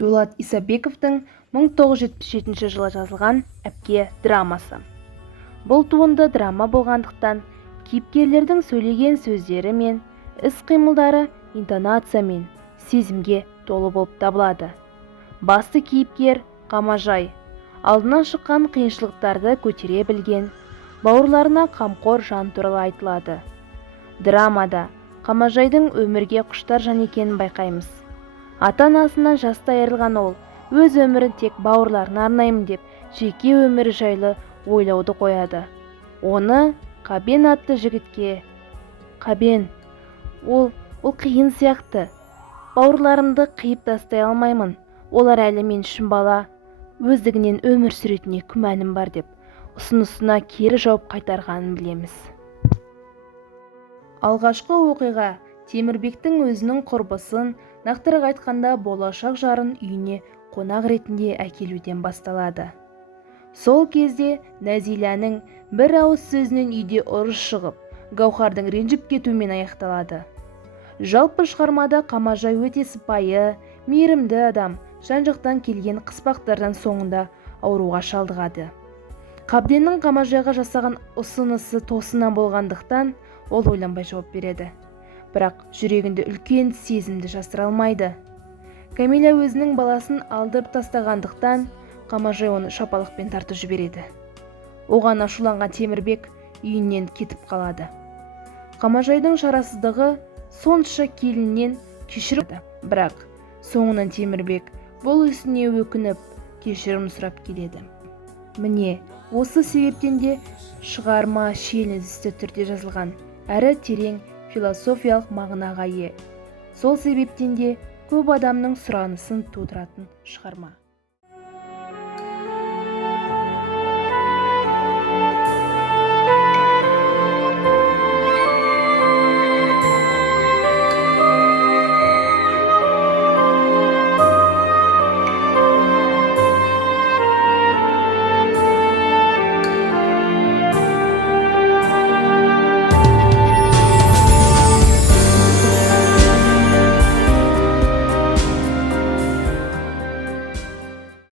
Дулат Исабековтың 1977 жылы жазылған «Әпке» драмасы. Бұл туынды драма болғандықтан, кейіпкерлердің сөйлеген сөздері мен іс-қимылдары интонация мен сезімге толы болып табылады. Басты кейіпкер Қамажай, алдынан шыққан қиыншылықтарды көтере білген, бауырларына қамқор жан туралы айтылады. Драмада Қамажайдың өмірге құштар жан екенін байқаймыз. Ата-анасынан жаста айырылған ол, өз өмірін тек бауырларына арнаймын деп, жеке өмірі жайлы ойлауды қояды. Оны Қабен атты жігітке, «Қабен, ол қиын сияқты. Бауырларымды қиып тастай алмаймын. Олар әлі мен үшін бала, өздігінен өмір сүретіне күмәнім бар» деп, ұсынысына кері жауап қайтарғанын білеміз. Алғашқы оқиға Темірбектің өзінің құрбысын, нақтырақ айтқанда болашақ жарын үйіне қонақ ретінде әкелуден басталады. Сол кезде Нәзиләнің бір ауыз сөзінен үйде ұрыс шығып, Гаухардың ренжіп кетуімен аяқталады. Жалпы шығармада Қамажай өте сыпайы, мейірімді адам, жан-жақтан келген қыспақтардан соңында ауруға шалдығады. Қабденнің Қамажайға жасаған ұсынысы тосыннан болғандықтан, ол ойланбай жауап береді. Бірақ жүрегінде үлкен сезімді жасыра алмайды. Камила өзінің баласын алдырып тастағандықтан, Қамажай оны шапалақпен тартып жібереді. Оған ашуланған Темірбек үйінен кетіп қалады. Қамажайдың шарасыздығы сонша келіннен кешірім, бірақ соңынан Темірбек бұл ісіне өкініп, кешірім сұрап келеді. Міне, осы себептен де шығарма шиеленісті түрде жазылған, әрі терең философиялық мағынаға ие. Сол себептен де көп адамның сұранысын тудыратын шығарма.